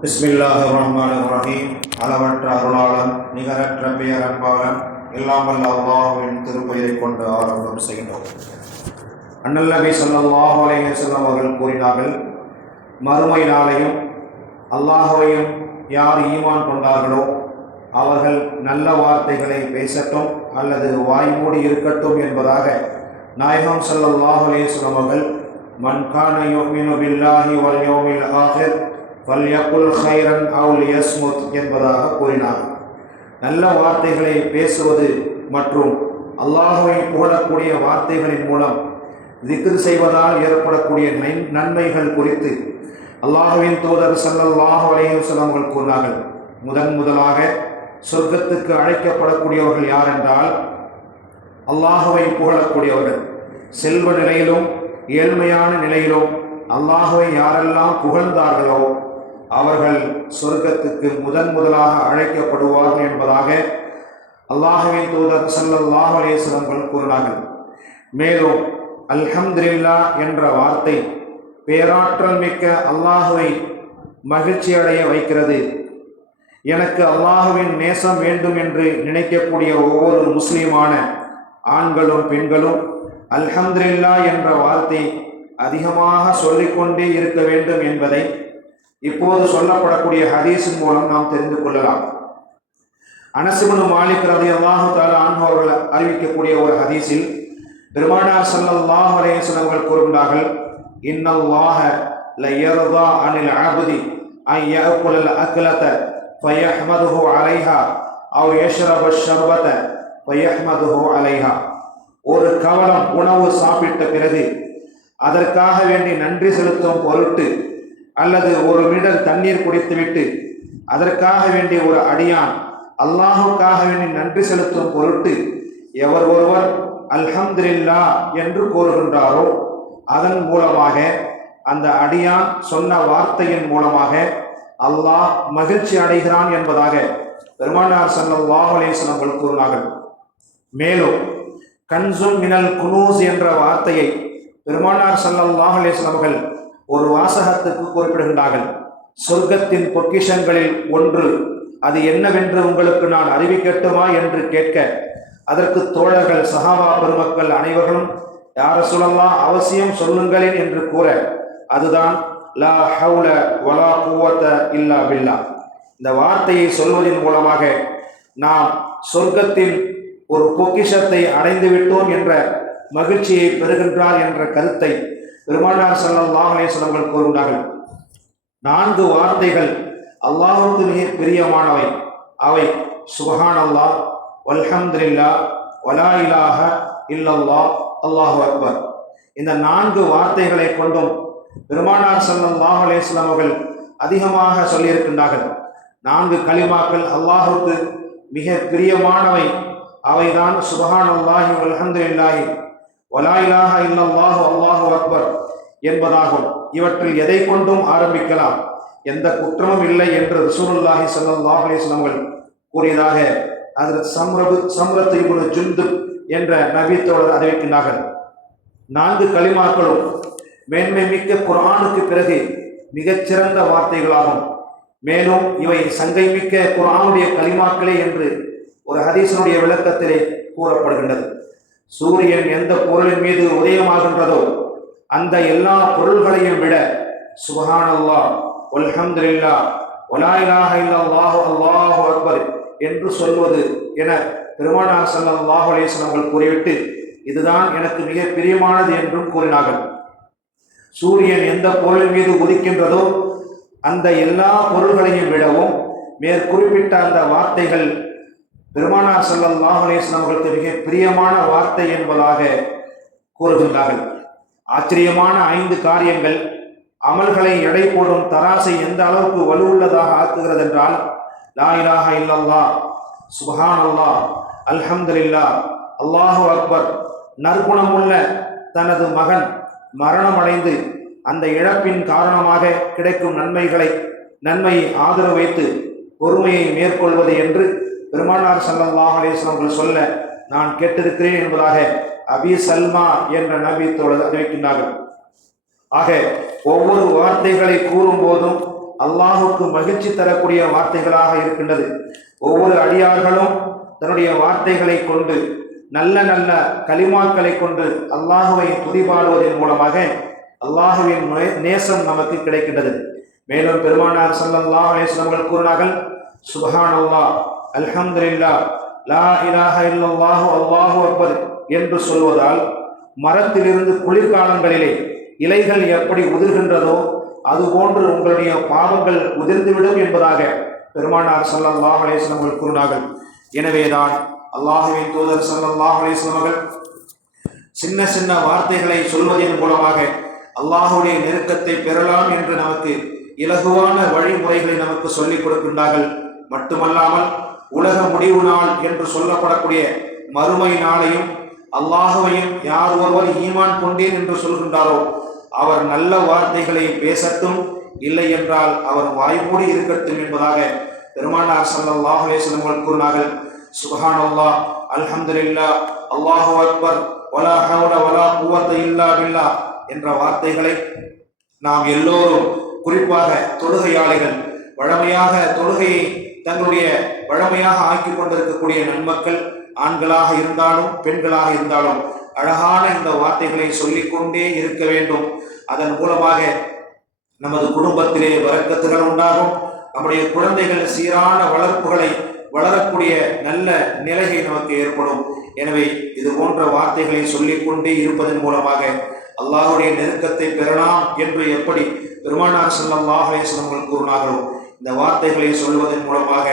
பிஸ்மில்லாஹ் ரஹ்மான் ரஹீம் அளவற்ற அருளாளன் நிகரற்ற பேரன்பாளன் எல்லாம் வல்ல அல்லாஹுவின் திருப்பெயரை கொண்டு ஆரம்பம் செய்கின்றோம். அண்ணல் நபி ஸல்லல்லாஹு அலைஹி வஸல்லம் அவர்கள் கூறினார்கள் மறுமை நாளையும் அல்லாஹுவையும் யார் ஈமான் கொண்டார்களோ அவர்கள் நல்ல வார்த்தைகளை பேசட்டும் அல்லது வாய்மூடி இருக்கட்டும் என்பதாக நாயகம் ஸல்லல்லாஹு அலைஹி செல்லம் அவர்கள் மன் கான பில்லாஹி வல் யோமில் ஆஹிர் ஃபல்யகுல் ஹைரன் அவுல் யஸ்முத் என்பதாக கூறினார் நல்ல வார்த்தைகளை பேசுவது மற்றும் அல்லாஹுவை புகழக்கூடிய வார்த்தைகளின் மூலம் திக்ரு செய்வதால் ஏற்படக்கூடிய நன்மைகள் குறித்து அல்லாஹுவின் தூதர் ஸல்லல்லாஹு அலைஹி அவர்கள் கூறினார்கள். முதன் முதலாக சொர்க்கத்துக்கு அழைக்கப்படக்கூடியவர்கள் யார் என்றால் அல்லாஹுவை புகழக்கூடியவர்கள். செல்வ நிலையிலும் ஏழ்மையான நிலையிலும் அல்லாஹுவை யாரெல்லாம் புகழ்ந்தார்களோ அவர்கள் சொர்க்கத்துக்கு முதன் முதலாக அழைக்கப்படுவார்கள் என்பதாக அல்லாஹுவின் தூதர் ஸல்லல்லாஹு அலேஸ்வரங்கள் கூறினார்கள். மேலும் அல்ஹம்துல்லா என்ற வார்த்தை பேராற்றல் மிக்க அல்லாஹுவை மகிழ்ச்சி அடைய வைக்கிறது. எனக்கு அல்லாஹுவின் நேசம் வேண்டும் என்று நினைக்கக்கூடிய ஒவ்வொரு முஸ்லீமான ஆண்களும் பெண்களும் அல்ஹம்துல்லா என்ற வார்த்தை அதிகமாக சொல்லிக்கொண்டே இருக்க வேண்டும் என்பதை இப்போது சொல்லப்படக்கூடிய ஹதீஸின் மூலம் நாம் தெரிந்து கொள்ளலாம். அனசுமனு மாலிக் ரதி அல்லாஹு தாலா அவர்கள் அறிவிக்கக்கூடிய ஒரு ஹதீஸில் பெருமானார் சல்லாஹ் அலைஹி அவர்கள் கூறுகின்றார்கள் இன்னல்லாஹ லயர்தா அனில் அபுதி அன் யஅகுலல் அக்லத ஃபயஹ்மதுஹு அலைஹா அவ் யஷ்ரப ஷர்பத ஃபயஹ்மதுஹு அலைஹா. ஒரு கவலம் உணவு சாப்பிட்ட பிறகு அதற்காக வேண்டி நன்றி செலுத்தும் பொருட்டு அல்லது ஒரு மிடல் தண்ணீர் குடித்துவிட்டு அதற்காக வேண்டிய ஒரு அடியான் அல்லாஹுக்காக வேண்டி நன்றி செலுத்தும் பொருட்டு எவர் ஒருவர் அல்ஹம்துல்லா என்று கூறுகின்றாரோ அதன் மூலமாக அந்த அடியான் சொன்ன வார்த்தையின் மூலமாக அல்லாஹ் மகிழ்ச்சி அடைகிறான் என்பதாக பெருமானார் ஸல்லல்லாஹு அலைஹி அவர்கள் கூறினார்கள். மேலும் கன்சுன் மினல் குனூஸ் என்ற வார்த்தையை பெருமானார் ஸல்லல்லாஹு அலைஹி அவர்கள் ஒரு வாசகத்துக்கு குறிப்பிடுகின்றார்கள். சொர்க்கத்தின் பொக்கிஷங்களில் ஒன்று. அது என்னவென்று உங்களுக்கு நான் அறிவிக்கட்டுமா என்று கேட்க அதற்கு தோழர்கள் சஹாபா பெருமக்கள் அனைவர்களும் யார சொல்லலாம் அவசியம் சொல்லுங்களேன் என்று கூற அதுதான் லா ஹவுல வலா குவத்த இல்லா பில்லா. இந்த வார்த்தையை சொல்வதன் மூலமாக நாம் சொர்க்கத்தின் ஒரு பொக்கிஷத்தை அடைந்து விட்டோம் என்ற மகிழ்ச்சியை பெறுகின்றார் என்ற கருத்தை பெருமானார் ஸல்லல்லாஹு அலைஹி கூறுகிறார்கள் அவர்கள் நான்கு வார்த்தைகள் அல்லாஹுக்கு மிக பிரியமானவை. அவை சுபஹான் அல்லாஹ் வல்ஹம்துலில்லா வலா இலாஹ இல்லல்லா அல்லாஹு அக்பர். இந்த நான்கு வார்த்தைகளை கொண்டும் பெருமானார் ஸல்லல்லாஹு அலேஸ்லாம் அவர்கள் அதிகமாக சொல்லியிருக்கின்றார்கள். நான்கு களிமாக்கள் அல்லாஹுக்கு மிக பிரியமானவை. அவைதான் சுபஹான் அல்லாஹி வல்ஹம்துலில்லாஹி. வலா இலாஹ இல்லல்லாஹு அல்லாஹு அக்பர் என்பதாகும். இவற்றில் எதை கொண்டும் ஆரம்பிக்கலாம்? எந்த குற்றமும் இல்லை என்று ரசூலுல்லாஹி ஸல்லல்லாஹு அலைஹி அவர்கள் கூறியதாக அதில் சம்ரபு சம்ரத்தை இப்னு ஜுந்து என்ற நபி அறிவிக்கின்றார்கள். நான்கு கலிமாக்களும் மேன்மை மிக்க குரானுக்கு பிறகு மிகச்சிறந்த வார்த்தைகளாகும். மேலும் இவை சங்கை மிக்க குரானுடைய கலிமாக்களே என்று ஒரு ஹதீஸனுடைய விளக்கத்திலே கூறப்படுகின்றது. சூரியன் எந்த பொருளின் மீது உதயமாகின்றதோ அந்த எல்லா பொருள்களையும் விட சுபஹானல்லாஹ் வல்ஹம்துலில்லாஹ் வலா இலாஹ இல்லல்லாஹு அல்லாஹு அக்பர் என்று சொல்வது என பெருமானார் ஸல்லல்லாஹு அலைஹி அவர்கள் கூறிவிட்டு இதுதான் எனக்கு மிக பிரியமானது என்றும் கூறினார்கள். சூரியன் எந்த பொருளின் மீது உதிக்கின்றதோ அந்த எல்லா பொருள்களையும் விடவும் மேற்குறிப்பிட்ட அந்த வார்த்தைகள் பெருமானார் ஸல்லல்லாஹு அலைஹி அவர்களுக்கு மிக பிரியமான வார்த்தை என்பதாக கூறுகின்றார்கள். ஆச்சரியமான ஐந்து காரியங்கள் அமல்களை எடை போடும் தராசை எந்த அளவுக்கு வலுவுள்ளதாக ஆக்குகிறது என்றால் லா இலாஹ இல்லல்லாஹ் சுபஹான் அல்லாஹ் அல்ஹம்துல்லா அல்லாஹு அக்பர் நற்குணமுள்ள தனது மகன் மரணமடைந்து அந்த இழப்பின் காரணமாக கிடைக்கும் நன்மைகளை நன்மையை ஆதரவு வைத்து பொறுமையை மேற்கொள்வது என்று பெருமானார் சல்லாஹ் அலைஹி அவர்கள் சொல்ல நான் கேட்டிருக்கிறேன் என்பதாக அபி சல்மா என்ற நபி தோழர் அறிவிக்கின்றார்கள். ஆக ஒவ்வொரு வார்த்தைகளை கூறும் போதும் அல்லாஹுக்கு மகிழ்ச்சி தரக்கூடிய வார்த்தைகளாக இருக்கின்றது. ஒவ்வொரு அடியார்களும் தன்னுடைய வார்த்தைகளை கொண்டு நல்ல நல்ல களிமாக்களை கொண்டு அல்லாஹுவை துதிபாடுவதன் மூலமாக அல்லாஹுவின் நேசம் நமக்கு கிடைக்கின்றது. மேலும் பெருமானார் ஸல்லல்லாஹு அலைஹி அவர்கள் கூறினார்கள் சுபஹான் அல்லாஹ் அல்ஹம்துல்லா லா இலாஹ இல்லல்லாஹு அல்லாஹு அக்பர் என்று சொல்வதால் மரத்திலிருந்து குளிர்காலங்களிலே இலைகள் எப்படி உதிர்கின்றதோ அதுபோன்று உங்களுடைய பாவங்கள் உதிர்ந்துவிடும் என்பதாக பெருமானார் சல்லாஹ் அலேஸ்லம் அவர்கள் கூறினார்கள். எனவேதான் அல்லாஹுவின் தூதர் சல்லாஹ் அலைஹி அவர்கள் சின்ன சின்ன வார்த்தைகளை சொல்வதன் மூலமாக அல்லாஹுடைய நெருக்கத்தை பெறலாம் என்று நமக்கு இலகுவான வழிமுறைகளை நமக்கு சொல்லிக் கொடுக்கின்றார்கள். மட்டுமல்லாமல் உலக முடிவு நாள் என்று சொல்லப்படக்கூடிய மறுமை நாளையும் அல்லாஹுவையும் யார் ஒருவர் ஈமான் கொண்டேன் என்று சொல்கின்றாரோ அவர் நல்ல வார்த்தைகளை பேசட்டும் இல்லை என்றால் அவர் வாய்மூடி இருக்கட்டும் என்பதாக பெருமானார் ஸல்லல்லாஹு அலைஹி வஸல்லம் அவர்கள் கூறினார்கள். சுப்ஹானல்லாஹ் அல்ஹம்துலில்லாஹ் அல்லாஹு அக்பர் வலா ஹவுல வலா குவத்த இல்லா பில்லா என்ற வார்த்தைகளை நாம் எல்லோரும் குறிப்பாக தொழுகையாளிகள் வழமையாக தொழுகையை தங்களுடைய வழமையாக ஆக்கி கொண்டிருக்கக்கூடிய நன்மக்கள் ஆண்களாக இருந்தாலும் பெண்களாக இருந்தாலும் அழகான இந்த வார்த்தைகளை சொல்லிக்கொண்டே இருக்க வேண்டும். அதன் மூலமாக நமது குடும்பத்திலே வரக்கத்துகள் உண்டாகும். நம்முடைய குழந்தைகள் சீரான வளர்ப்புகளை வளரக்கூடிய நல்ல நிலையை நமக்கு ஏற்படும். எனவே இது போன்ற வார்த்தைகளை சொல்லிக்கொண்டே இருப்பதன் மூலமாக அல்லாஹுடைய நெருக்கத்தை பெறலாம் என்று எப்படி பெருமானார் செல்லம் அலைஹி வஸல்லம் கூறினார்களோ இந்த வார்த்தைகளை சொல்வதன் மூலமாக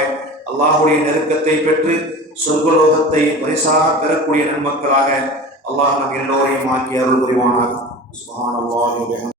அல்லாஹுடைய நெருக்கத்தை பெற்று சொர்க்கலோகத்தை பரிசாக பெறக்கூடிய நன்மக்களாக அல்லாஹ் நம் எல்லோரையும் ஆக்கி அருள் புரிவானாக. சுப்ஹானல்லாஹி